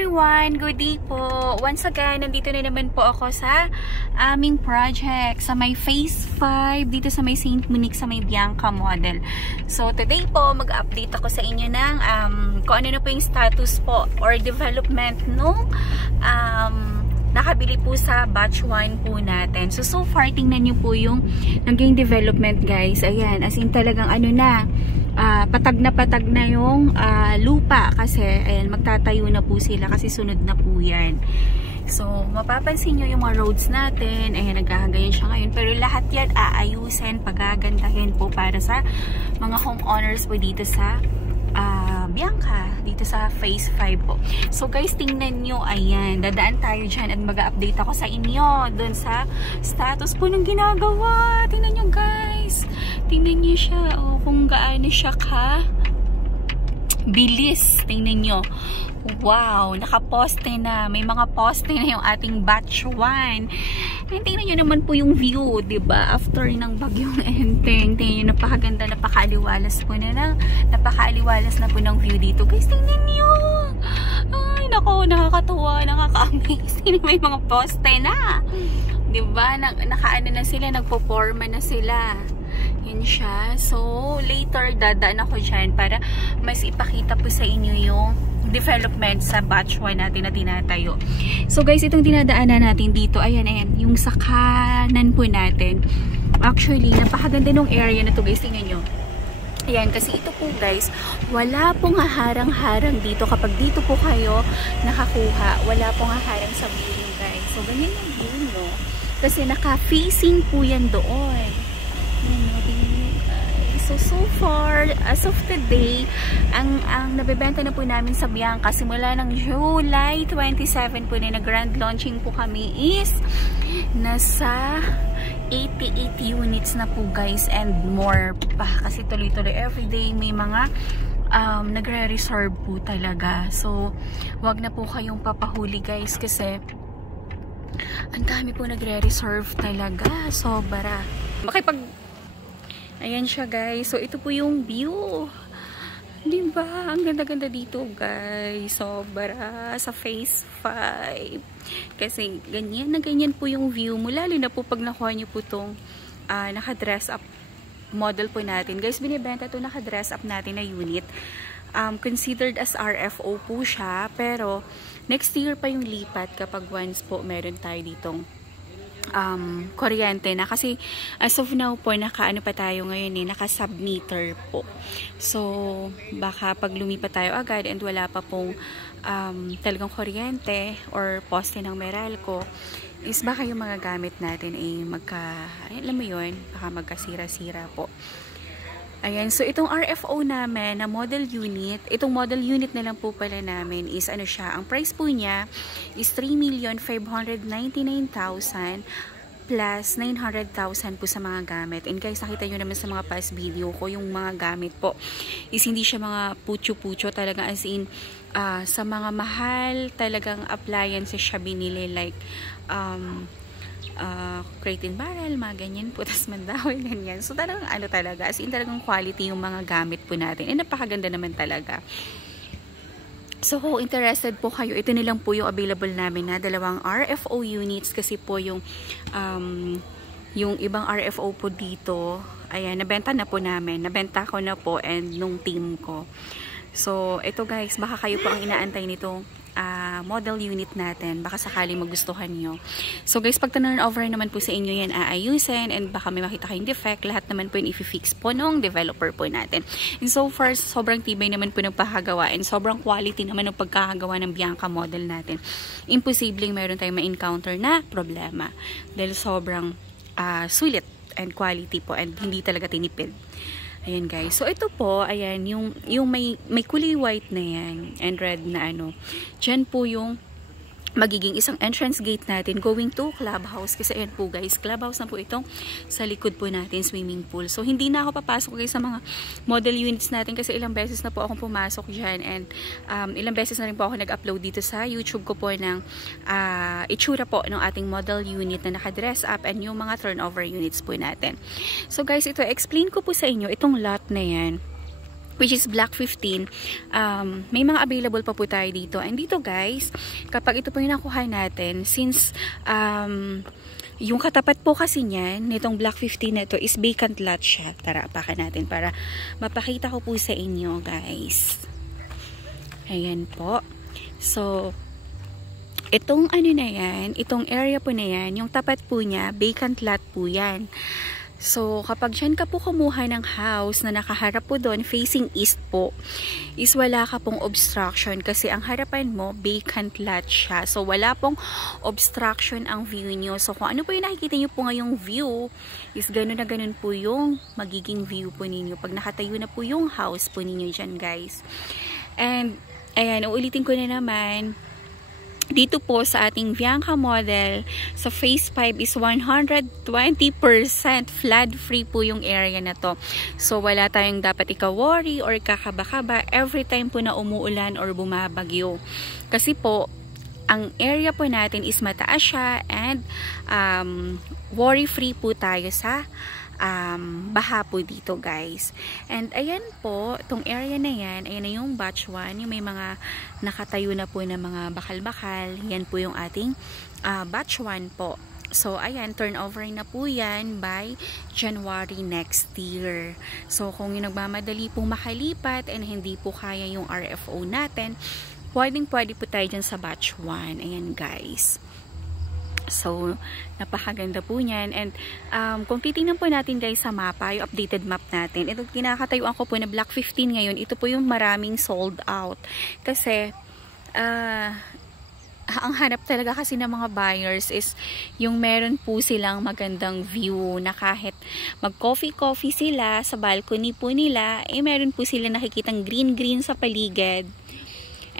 Everyone, good day po. Once again, nandito na naman po ako sa aming project sa may Phase 5 dito sa may St. Monique sa may Bianca model. So today po, mag-update ako sa inyo ng kung ano na po yung status po or development nung nakabili po sa batch 1 po natin. So far, tingnan nyo po yung naging development, guys. Ayan, as in talagang ano na, patag na yung lupa kasi ayan, magtatayo na po sila kasi sunod na po yan. So mapapansin nyo yung mga roads natin, ayan, nagkakagayan siya ngayon, pero lahat yan aayusin, pagagandahin po para sa mga homeowners po dito sa Bianca, dito sa Phase 5 po. So guys, tingnan nyo, ayan, dadaan tayo dyan at mag-update ako sa inyo dun sa status po ng ginagawa. Tingnan nyo, guys, tingnan nyo siya, oh, kung gaano siya ka bilis. Tingnan nyo, wow, nakaposte na, may mga poste na yung ating batch 1. And tingnan nyo naman po yung view, diba? After ng bagyong Enteng, tingnan nyo, napakaganda, napakaaliwalas po na napakaaliwalas na po ng view dito. Guys, tingnan nyo, ay nako, nakakatuwa, nakaka-amaze. May mga poste na, diba? Nakaano na sila, nagpo-forma na sila. Yun siya. So later dadaan ako dyan para mas ipakita po sa inyo yung development sa batch 1 natin na tinatayo. So guys, itong dinadaanan natin dito, ayan, yung sa kanan po natin. Actually, napakaganda ng area na to, guys. Tingnan nyo. Ayan, kasi ito po, guys, wala pong haharang-harang dito. Kapag dito po kayo nakakuha, wala pong haharang sa view, guys. So ganyan yung view, no? Kasi naka-facing po yan doon. So far, as of today, ang nabebenta na po namin sa Bianca simula ng July 27 po na grand launching po kami is nasa 88 units na po, guys, and more pa kasi tuloy-tuloy everyday may mga nagre-reserve po talaga. So wag na po kayong papahuli, guys, kasi ang dami po nagre-reserve talaga, sobra. Ayan siya, guys. So, ito po yung view. Diba? Ang ganda-ganda dito, guys. Sobra. Sa Phase 5. Kasi, ganyan na ganyan po yung view mo. Lalo na po pag nakuha nyo po itong naka-dress up model po natin. Guys, binibenta ito naka-dress up natin na unit. Considered as RFO po siya. Pero, next year pa yung lipat kapag once po meron tayo ditong kuryente na, kasi as of now po nakaano pa tayo ngayon, naka sub-meter po. So baka pag lumipat tayo agad and wala pa pong talagang kuryente or poste ng Meralco, is baka yung mga gamit natin ay alam mo yun, baka magkasira-sira po. Ayan, so itong RFO namin na model unit, itong model unit na lang po pala namin is ano siya, ang price po niya is 3,599,000 plus 900,000 po sa mga gamit. And guys, nakita nyo naman sa mga past video ko, yung mga gamit po is hindi siya mga pucho-pucho, talaga as in sa mga mahal talagang appliances siya binili, like crate and barrel, mga ganyan po, tas mandahoy, ganyan. So talagang ano talaga, as in talagang quality yung mga gamit po natin. And napakaganda naman talaga. So kung interested po kayo, ito nilang po yung available namin na dalawang RFO units, kasi po yung ibang RFO po dito, ayan, nabenta na po namin. Nabenta ko na po and nung team ko. So ito, guys, baka kayo po ang inaantay nitong model unit natin, baka sakaling magustuhan nyo. So guys, pag turn over naman po sa inyo yan, aayusin, and baka may makita kayong defect, lahat naman po yung i-fix po nung developer po natin. And so far, sobrang tibay naman po ng pagkagawa and sobrang quality naman ng pagkakagawa ng Bianca model natin. Imposibleng meron tayong ma-encounter na problema dahil sobrang sulit and quality po, and hindi talaga tinipid. Ayan, guys. So ito po, ayan, yung may kulay white na yan and red na ano. Diyan po yung magiging isang entrance gate natin going to clubhouse. Kasi ayan po, guys, clubhouse na po itong sa likod po natin, swimming pool. So hindi na ako papasok, guys, sa mga model units natin kasi ilang beses na po akong pumasok dyan, and ilang beses na rin po ako nag-upload dito sa YouTube ko po ng itsura po ng ating model unit na naka-dress up and yung mga turnover units po natin. So guys, ito, explain ko po sa inyo itong lot na yan. which is Block 15, may mga available pa po tayo dito. And dito guys, kapag ito po yung nakuha natin, since yung katapat po kasi niyan, nitong Block 15 na ito is vacant lot siya. Tara, apakan natin para mapakita ko po sa inyo guys. Ayan po. So, itong ano na yan, itong area po na yan, yung tapat po niya, vacant lot po yan. So, kapag dyan ka po kumuha ng house na nakaharap po doon, facing east po, is wala ka pong obstruction kasi ang harapan mo, vacant lot siya. So, wala pong obstruction ang view nyo. So, kung ano po yung nakikita nyo po ngayong view, is gano'n na gano'n po yung magiging view po ninyo. Pag nakatayo na po yung house po ninyo dyan, guys. And, ayan, uulitin ko na naman, dito po sa ating Bianca model, sa phase 5 is 120% flood free po yung area na to. So wala tayong dapat ika-worry or kakaba-kaba every time po na umuulan or bumabagyo. Kasi po, ang area po natin is mataas siya and worry free po tayo sa baha po dito guys. And ayan po, itong area na yan, ayan na yung batch 1, yung may mga nakatayo na po na mga bakal-bakal, yan po yung ating batch 1 po. So ayan, turnover na po yan by January next year. So kung yung nagmamadali pong makalipat and hindi po kaya yung RFO natin, pwede po tayo dyan sa batch 1. Ayan guys. So, napakaganda po niyan. And, kung titingnan po natin guys sa mapa, yung updated map natin, ito kinakatayuan ko po na Block 15 ngayon, ito po yung maraming sold out. Kasi, ang hanap talaga kasi ng mga buyers is yung meron po silang magandang view na kahit mag-coffee-coffee sila sa balcony po nila, meron po sila nakikitang green-green sa paligid.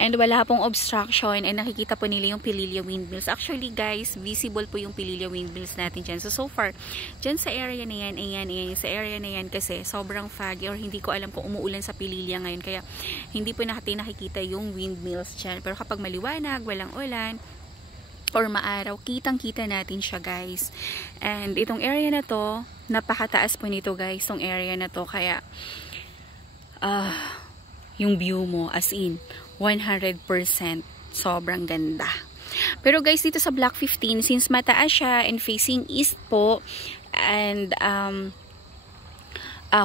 And wala pong obstruction and nakikita po nila yung Pililya windmills. Actually guys, visible po yung Pililya windmills natin dyan. So far, dyan sa area na yan, ayan, sa area na yan kasi sobrang foggy or hindi ko alam kung umuulan sa Pililya ngayon. Kaya hindi po natin nakikita yung windmills dyan. Pero kapag maliwanag, walang ulan, or maaraw, kitang-kita natin siya guys. And itong area na to, napakataas po nito guys, itong area na to. Kaya, yung view mo, as in, 100% sobrang ganda. Pero guys, dito sa Block 15, since mataas siya and facing east po, and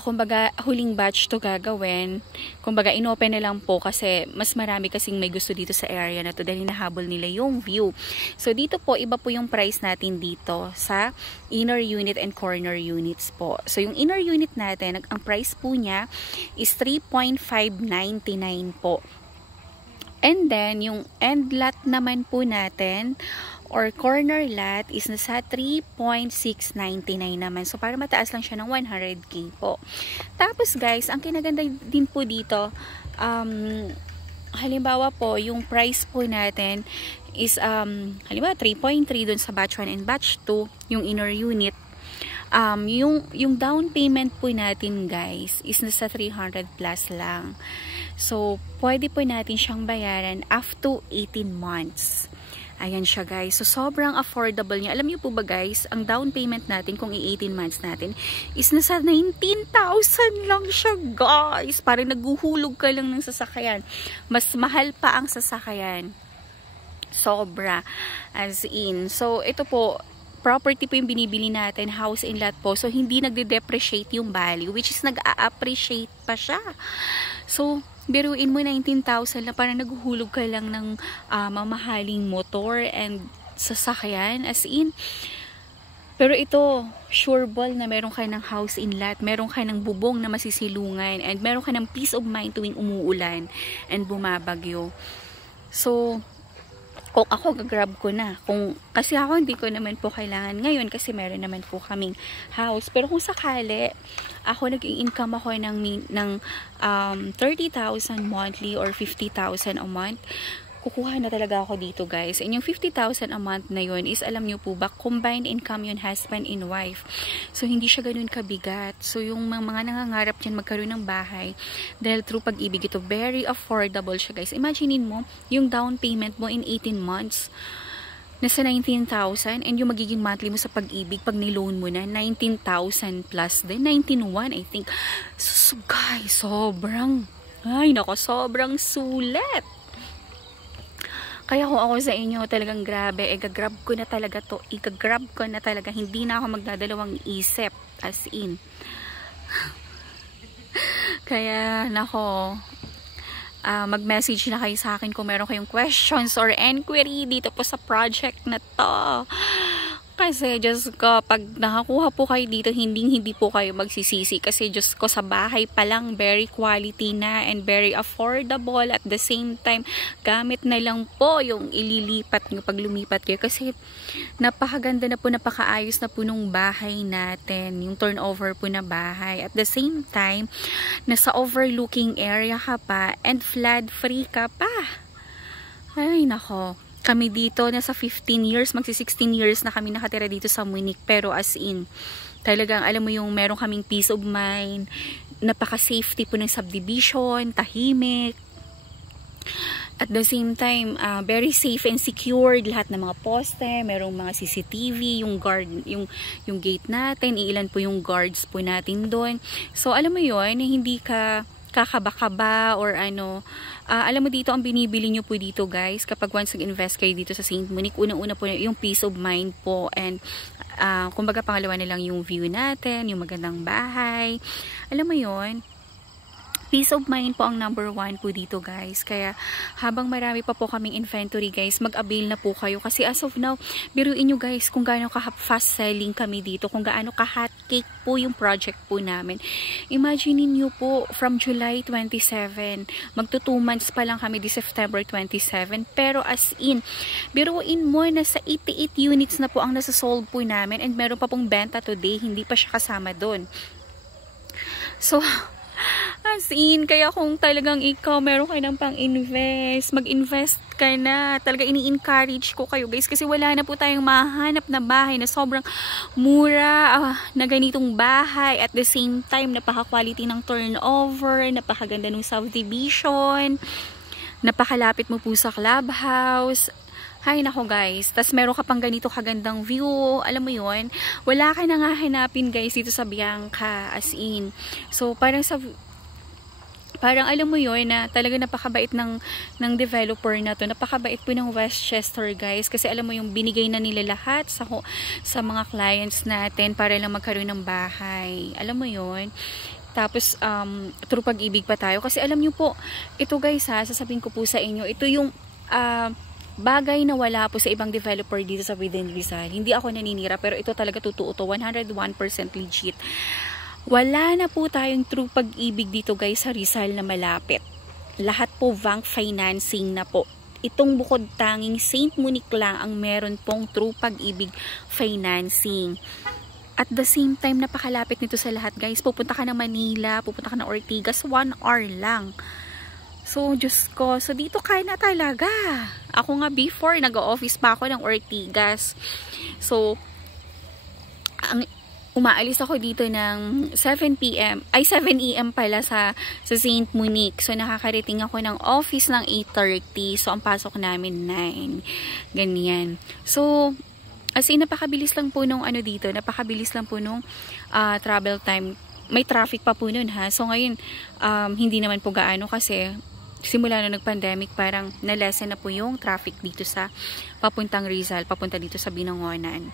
kumbaga huling batch to gagawin, kumbaga inopen na lang po kasi mas marami kasing may gusto dito sa area na to dahil hinahabol nila yung view. So dito po, iba po yung price natin dito sa inner unit and corner units po. So yung inner unit natin, ang price po niya is 3.599 po. And then, yung end lot naman po natin, or corner lot, is nasa 3.699 naman. So, para mataas lang siya ng 100k po. Tapos, guys, ang kinaganda din po dito, halimbawa po, yung price po natin is, halimbawa, 3.3 dun sa batch 1 and batch 2, yung inner unit. Yung down payment po natin, guys, is nasa 300 plus lang. So, pwede po natin siyang bayaran after 18 months. Ayan siya guys. So, sobrang affordable niya. Alam niyo po ba guys, ang down payment natin kung i-18 months natin is nasa 19,000 lang siya guys. Parang naguhulog ka lang ng sasakyan. Mas mahal pa ang sasakyan. Sobra. As in. So, ito po, property po yung binibili natin, house and lot po. So, hindi nagde-depreciate yung value, which is nag-a-appreciate pa siya. So, biruin mo 19,000 na parang naghuhulog ka lang ng mamahaling motor and sasakyan. As in, pero ito, sure ball na meron ka ng house in lot, meron ka ng bubong na masisilungan, and meron ka ng peace of mind tuwing umuulan and bumabagyo. So, kung ako, gagrab ko na. Kasi ako, hindi ko naman po kailangan ngayon kasi meron naman po kaming house. Pero kung sakali, ako nag-income ako ng 30,000 monthly or 50,000 a month, kukuha na talaga ako dito guys. And yung 50,000 a month na yun is, alam nyo po ba, combined income yun, husband and wife. So, hindi siya ganun kabigat. So, yung mga nangangarap dyan magkaroon ng bahay, dahil through pag-ibig ito, very affordable siya guys. Imaginein mo, yung down payment mo in 18 months, nasa 19,000, and yung magiging monthly mo sa Pag-ibig pag ni-loan mo na 19,000 plus din, 19,100 I think. So guys, sobrang sobrang sulit. Kaya kung ako sa inyo, talagang grabe, igagrab ko na talaga to, hindi na ako magdadalawang isip, as in. Kaya nako, mag-message na kayo sa akin kung meron kayong questions or inquiry dito po sa project na to. Kasi, Diyos ko, pag nakakuha po kayo dito, hindi po kayo magsisisi. Kasi, Diyos ko, sa bahay pa lang, very quality na and very affordable. At the same time, gamit na lang po yung ililipat nyo pag lumipat kayo. Kasi, napakaganda na po, napakaayos na po nung bahay natin. Yung turnover po na bahay. At the same time, nasa overlooking area ka pa and flood-free ka pa. Ay, nako. Kami dito, nasa 15 years, magsi 16 years na kami nakatira dito sa Munich. Pero as in, talagang alam mo yung meron kaming peace of mind, napaka-safety po ng subdivision, tahimik. At the same time, very safe and secured lahat ng mga poste, merong mga CCTV, yung guard, yung gate natin, ilan po yung guards po natin doon. So alam mo yun, hindi ka kakaba-kaba or ano. Alam mo dito, ang binibili nyo po dito guys, kapag once nag-invest kayo dito sa St. Monique, unang-una po yung peace of mind po, and kumbaga pangalawa na lang yung view natin, yung magandang bahay. Alam mo yon, peace of mind po ang number 1 po dito guys. Kaya habang marami pa po kaming inventory guys, mag-avail na po kayo. Kasi as of now, biruin nyo guys kung gaano ka-fast selling kami dito, kung gaano ka-hot cake po yung project po namin. Imagine niyo po, from July 27, magto 2 months pa lang kami di September 27. Pero as in, biruin mo na sa 88 units na po ang nasa-sold po namin, and meron pa pong benta today, hindi pa siya kasama doon. So, as in, kaya kung talagang ikaw meron kayo ng pang-invest, mag-invest ka na. Talaga ini-encourage ko kayo guys, kasi wala na po tayong mahanap na bahay na sobrang mura na ganitong bahay. At the same time, napaka-quality ng turnover, napakaganda ng subdivision, napakalapit mo po sa clubhouse. Hay nako guys, tas meron ka pang ganito kagandang view, alam mo yon, wala ka nang hahanapin guys dito sa Bianca, as in. So parang alam mo yon na talaga napakabait ng developer na to, napakabait po ng Westchester guys, kasi alam mo yung binigay na nila lahat sa mga clients natin para lang magkaroon ng bahay, alam mo yon. Tapos through Pag-ibig pa tayo, kasi alam nyo po, ito guys sasabihin ko po sa inyo, ito yung bagay na wala po sa ibang developer dito sa Within Rizal. Hindi ako naninira, pero ito talaga totoo to, 101% legit. Wala na po tayong True Pag-ibig dito guys sa Rizal na malapit. Lahat po bank financing na po. Itong bukod tanging St. Monique lang ang meron pong True Pag-ibig financing. At the same time, napakalapit nito sa lahat guys. Pupunta ka ng Manila, pupunta ka ng Ortigas, 1 hour lang. So, Diyos ko. So, dito kaya na talaga. Ako nga before, nag-office pa ako ng Ortigas. So, umaalis ako dito ng 7 AM pala sa St. Monique. So, nakakarating ako ng office ng 8:30. So, ang pasok namin 9. Ganyan. So, as in, napakabilis lang po nung dito. Napakabilis lang po nung travel time. May traffic pa po nun ha. So, ngayon, hindi naman po gaano kasi simula na nag-pandemic, parang na-lessen na po yung traffic dito sa papuntang Rizal, papunta dito sa Binangonan.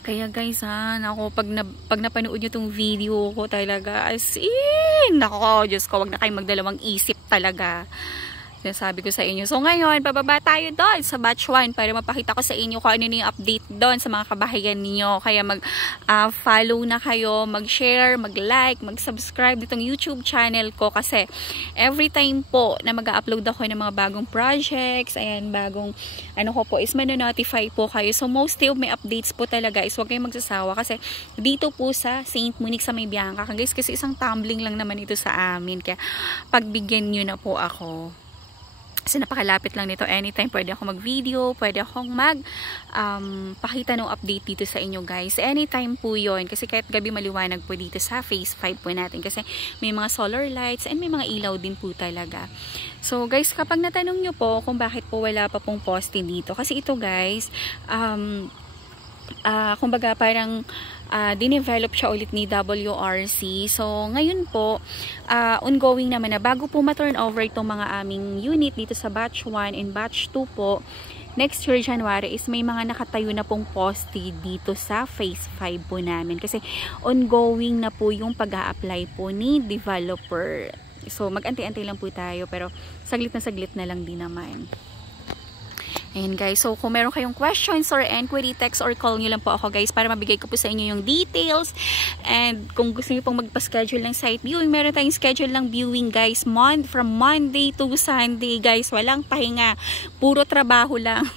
Kaya guys ako, pag napanood nyo tong video ko talaga, as in, nako, Diyos ko, wag na kayong magdalawang isip talaga. Sabi ko sa inyo. So ngayon, bababa tayo doon sa batch 1 para mapakita ko sa inyo kung ano yung update doon sa mga kabahayan niyo. Kaya mag-follow na kayo, mag-share, mag-like, mag-subscribe ditong YouTube channel ko, kasi every time po na mag-upload ako ng mga bagong projects, ayan, bagong ko po is manonotify po kayo. So mostly of my updates po talaga is huwag kayong magsasawa, kasi dito po sa St. Monique sa May Bianca guys, kasi isang tumbling lang naman ito sa amin, kaya pagbigyan nyo na po ako. Kasi napakalapit lang nito. Anytime pwede ako mag-video, pwede akong pakita ng update dito sa inyo guys. Anytime po yun. Kasi kahit gabi maliwanag po dito sa phase 5 po natin. Kasi may mga solar lights and may mga ilaw din po talaga. So guys, kapag natanong nyo po kung bakit po wala pa pong poste dito. Kasi ito guys, kumbaga parang dinevelop siya ulit ni WRC. So, ngayon po, ongoing naman na bago po ma-turn over itong mga aming unit dito sa batch 1 and batch 2 po, next year January is may mga nakatayo na pong poste dito sa phase 5 po namin. Kasi ongoing na po yung pag-a-apply po ni developer. So, mag-antay-antay lang po tayo pero saglit na lang din naman. Ayan guys, so kung meron kayong questions or enquiry, text or call nyo lang po ako guys para mabigay ko po sa inyo yung details. And kung gusto nyo pong magpa-schedule ng site viewing, meron tayong schedule ng viewing guys, from Monday to Sunday guys, walang pahinga, puro trabaho lang.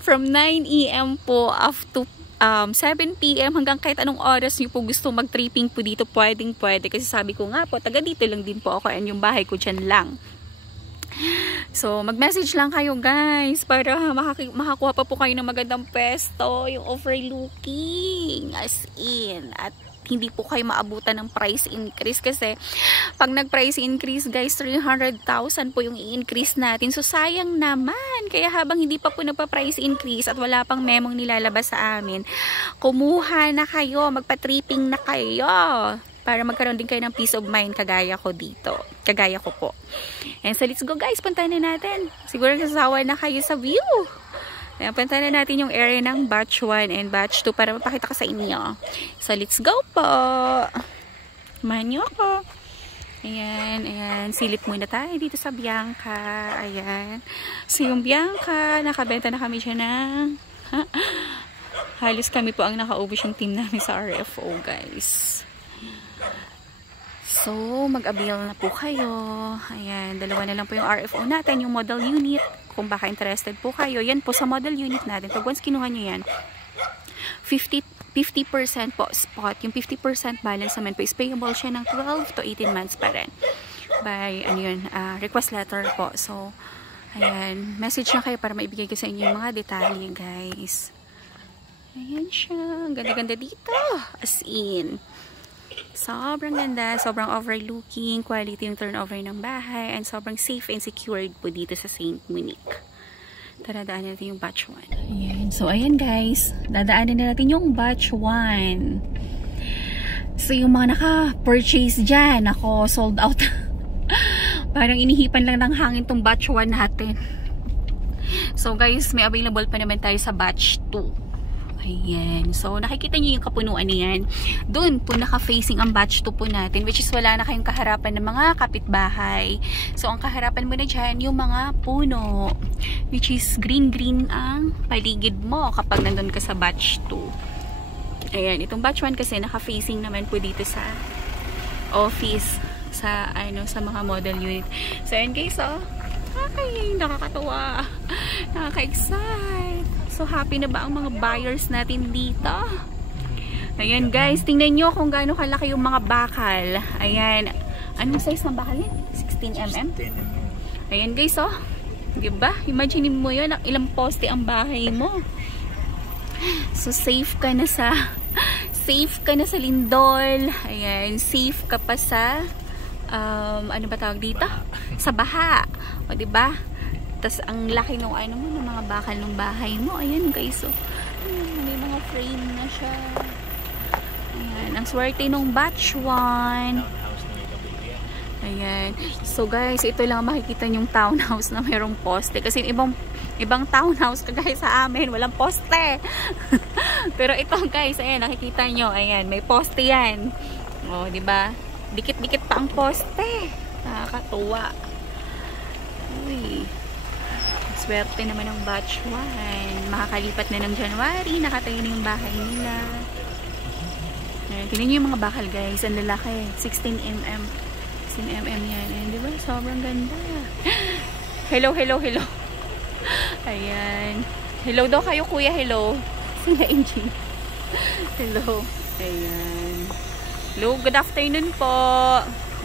From 9 AM po up to 7 PM hanggang kahit anong oras nyo po gusto mag-tripping po dito, pwede. Kasi sabi ko nga po, taga dito lang din po ako and yung bahay ko dyan lang. So, mag-message lang kayo guys para makakuha pa po kayo ng magandang pwesto, yung overlooking as in, at hindi po kayo maabutan ng price increase kasi pag nag-price increase guys, 300,000 po yung i-increase natin. So, sayang naman. Kaya habang hindi pa po nagpa-price increase at wala pang memong nilalabas sa amin, kumuha na kayo, magpa-tripping na kayo para magkaroon din kayo ng peace of mind kagaya ko dito. Kagaya ko po. And so, let's go guys. Puntahan na natin. Siguro nasasawa na kayo sa view. Ayan, puntahan na natin yung area ng batch 1 and batch 2 para mapakita ko sa inyo. So, let's go po. Samahan niyo ako. Ayan. Silip muna tayo dito sa Bianca. Ayan. So, yung Bianca, nakabenta na kami dyan ng... halos kami po ang nakaubos yung team namin sa RFO, guys. So, mag-avail na po kayo. Ayan, dalawa na lang po yung RFO natin, yung model unit. Kung baka interested po kayo, yan po sa model unit natin. Pag once kinuha nyo yan, 50% po spot. Yung 50% balance naman po is payable siya ng 12 to 18 months pa rin. By, request letter po. So, ayan, message na kayo para maibigay ko sa inyo yung mga detalye, guys. Ayan siya. Ganda-ganda dito. As in. Sobrang ganda, sobrang overlooking, quality yung turnover ng bahay, and sobrang safe and secured po dito sa St. Monique. Tara, daanan natin yung batch 1. Ayan. So, ayan guys, dadaanan na natin yung batch 1. So, yung mga naka-purchase dyan, ako, sold out. Parang inihipan lang ng hangin tong batch 1 natin. So, guys, may available pa naman tayo sa batch 2. Ayan. So, nakikita nyo yung kapunuan niyan. Doon po naka-facing ang batch 2 po natin, which is wala na kayong kaharapan ng mga kapitbahay. So, ang kaharapan mo na dyan, yung mga puno, which is green-green ang paligid mo kapag nandun ka sa batch 2. Ayan. Itong batch 1 kasi naka-facing naman po dito sa office, sa mga model unit. So, ayan guys, oh. Ay, nakakatuwa. Nakaka-excite. So, happy na ba ang mga buyers natin dito? Ayan guys, tingnan nyo kung gaano kalaki yung mga bakal. Ayan. Anong size ng bakal yan? 16mm? Ayan guys, oh. Diba? Imagine mo yun, ilang poste ang bahay mo. So, safe ka na sa lindol. Ayan, safe ka pa sa ano ba tawag dito? Sa baha. O, diba? Tapos, ang laki ng ng mga bakal ng bahay mo. Ayan, guys. So, may mga frame na siya. Ayan. Ang swerte nung batch 1. Ayan. So, guys, ito lang makikita yung townhouse na mayroong poste. Kasi ibang townhouse kagaya sa amin, walang poste. Pero ito, guys, ayan, nakikita nyo. Ayan, may poste yan. O, diba? Dikit-dikit pa ang poste. Nakakatuwa. Uy. Swerte naman ng batch 1. Makakalipat na ng January. Nakatayo na yung bahay nila. Ayan, tingnan nyo yung mga bakal guys. Ang lalaki. 16mm. 16mm yan. Ayan, diba? Sobrang ganda. Hello. Ayan. Hello daw kayo kuya. Hello. Sila engine. Hello. Ayan. Hello. Good afternoon po.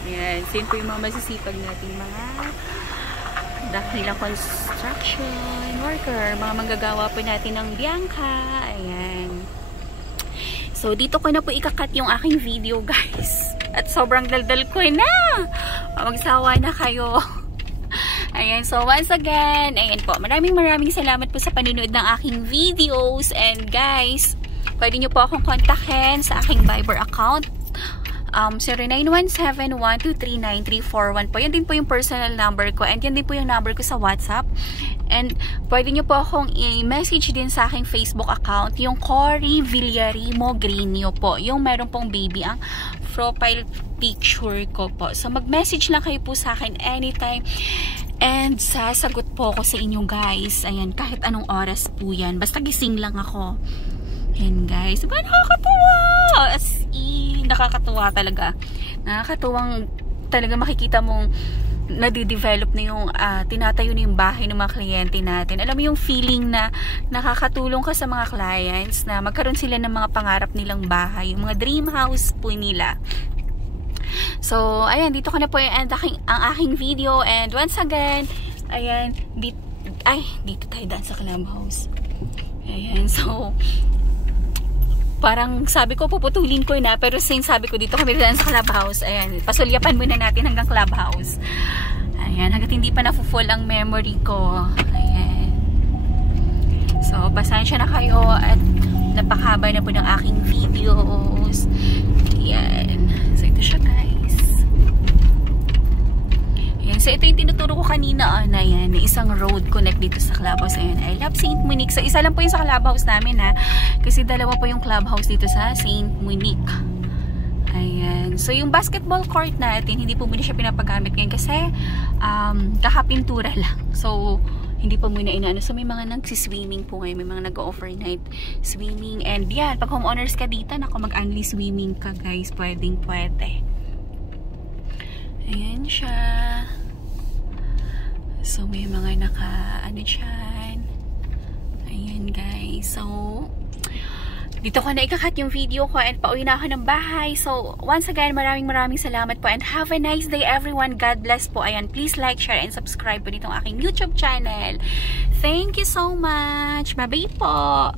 Ayan. Sino po yung mga masisipag natin mga dakilang construction worker, mga manggagawa po natin ng Bianca. Ayan. So, dito ko na po ikakat yung aking video, guys. At sobrang daldal ko na. Magsawa na kayo. Ayan, so once again, ayan po, maraming salamat po sa panunood ng aking videos. And guys, pwede nyo po akong kontakin sa aking Viber account. 0917-123-9341 po. Yan din po yung personal number ko. And yan din po yung number ko sa WhatsApp. And pwede nyo po akong i-message din sa aking Facebook account. Yung Cory Villarimo Grino po. Yung meron pong baby ang profile picture ko po. So mag-message lang kayo po sa akin anytime. And sasagot po ako sa inyo guys. Ayan, kahit anong oras po yan. Basta gising lang ako. Ayan guys. Diba nakakatuwa? As in, nakakatuwa talaga. Nakakatuwang talaga makikita mong nadidevelop na yung tinatayo na yung bahay ng mga kliyente natin. Alam mo yung feeling na nakakatulong ka sa mga clients na magkaroon sila ng mga pangarap nilang bahay. Yung mga dream house po nila. So, ayan, dito ko na po yung ang aking video. And once again, ayan, dito tayo daan sa clubhouse. Ayan, so, parang sabi ko, puputulin ko na. Pero since sabi ko, dito kami daan sa clubhouse. Ayan, pasulyapan muna natin hanggang clubhouse. Ayan, hanggat hindi pa na-full ang memory ko. Ayan. So, pasensya na kayo at napakahaba na po ng aking videos. Ayan. So, ito siya guys. Ayan. So, ito yung tinuturo ko kanina na yan. Isang road connect dito sa clubhouse. Ayan. I love St. Monique. So, isa lang po yung sa clubhouse namin ha. Kasi dalawa po yung clubhouse dito sa St. Monique. Ayan. So, yung basketball court natin, hindi po muna siya pinapagamit ngayon kasi kakapintura lang. So, hindi pa muna inaano. So, may mga nagsiswimming po ngayon. May mga nag-overnight swimming. And yan, pag homeowners ka dito, mag-only swimming ka guys. Pwede. Ayan siya. So, may mga ano dyan. Ayan guys. So, dito ko na ikakat yung video ko and pauwi na ako ng bahay. So, once again, maraming salamat po and have a nice day everyone. God bless po. Ayan, please like, share, and subscribe po ditong aking YouTube channel. Thank you so much. Bye-bye po.